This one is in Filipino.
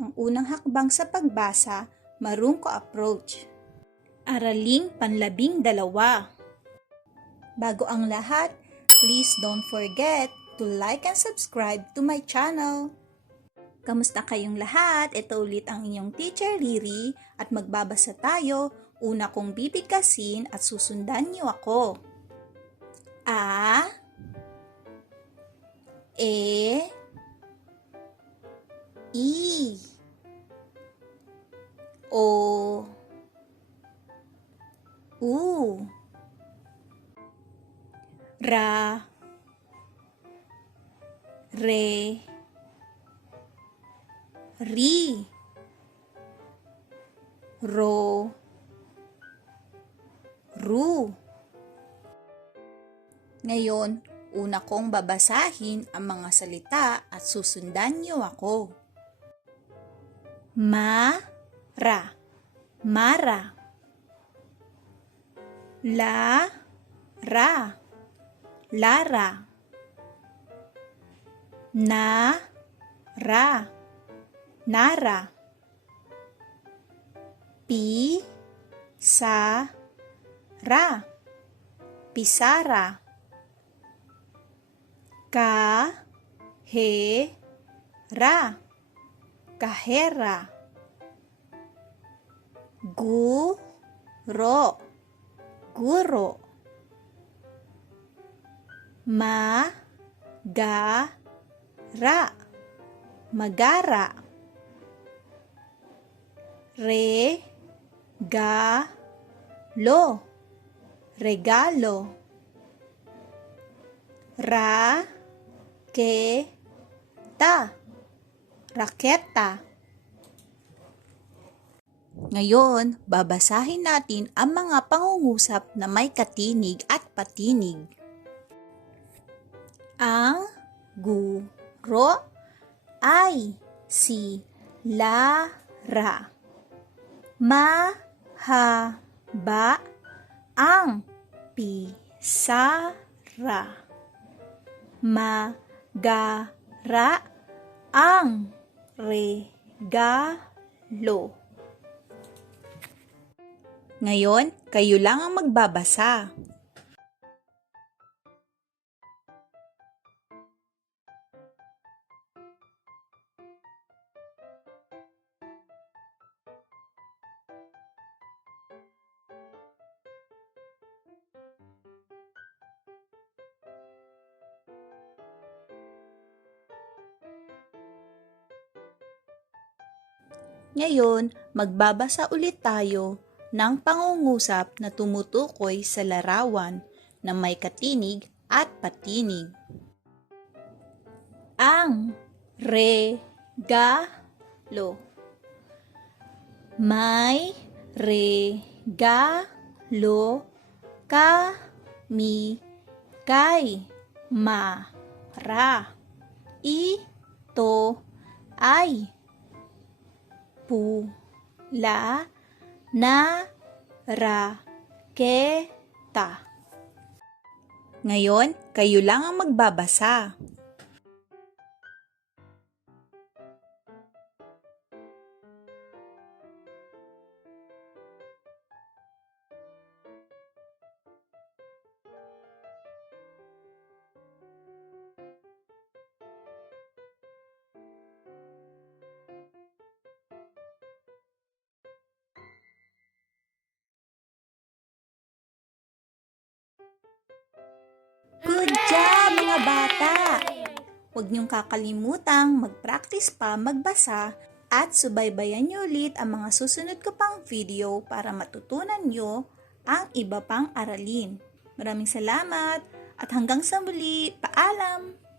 Ang unang hakbang sa pagbasa, marungko approach. Araling panlabing-2. Bago ang lahat, please don't forget to like and subscribe to my channel. Kamusta kayong lahat? Ito ulit ang inyong teacher Riri at magbabasa tayo. Una kong bibigkasin at susundan niyo ako. A, E, I, O, U, Ra, Re, Ri, Ro, Ru. Ngayon, una kong babasahin ang mga salita at susundan niyo ako. Ma-ra, mara. La-ra, lara. Na-ra, nara. Pi-sa-ra, pisara. Ka-he-ra, kahera. Guro, guro. Ma-ga-ra, magara. Re-ga-lo, regalo. Ra-ke-ta, raketa. Ngayon, babasahin natin ang mga pangungusap na may katinig at patinig. Ang guro ay si Lara. Mahaba ang pisara. Magara ang regalo. Ngayon, kayo lang ang magbabasa. Ngayon, magbabasa ulit tayo ng pangungusap na tumutukoy sa larawan na may katinig at patinig. Ang regalo. May regalo kami kay Mara. Ito ay pula na raketa. Ngayon, kayo lang ang magbabasa. Good job, mga bata! Huwag niyong kakalimutang mag-practice pa magbasa at subaybayan niyo ulit ang mga susunod ko pang video para matutunan niyo ang iba pang aralin. Maraming salamat at hanggang sa muli, paalam!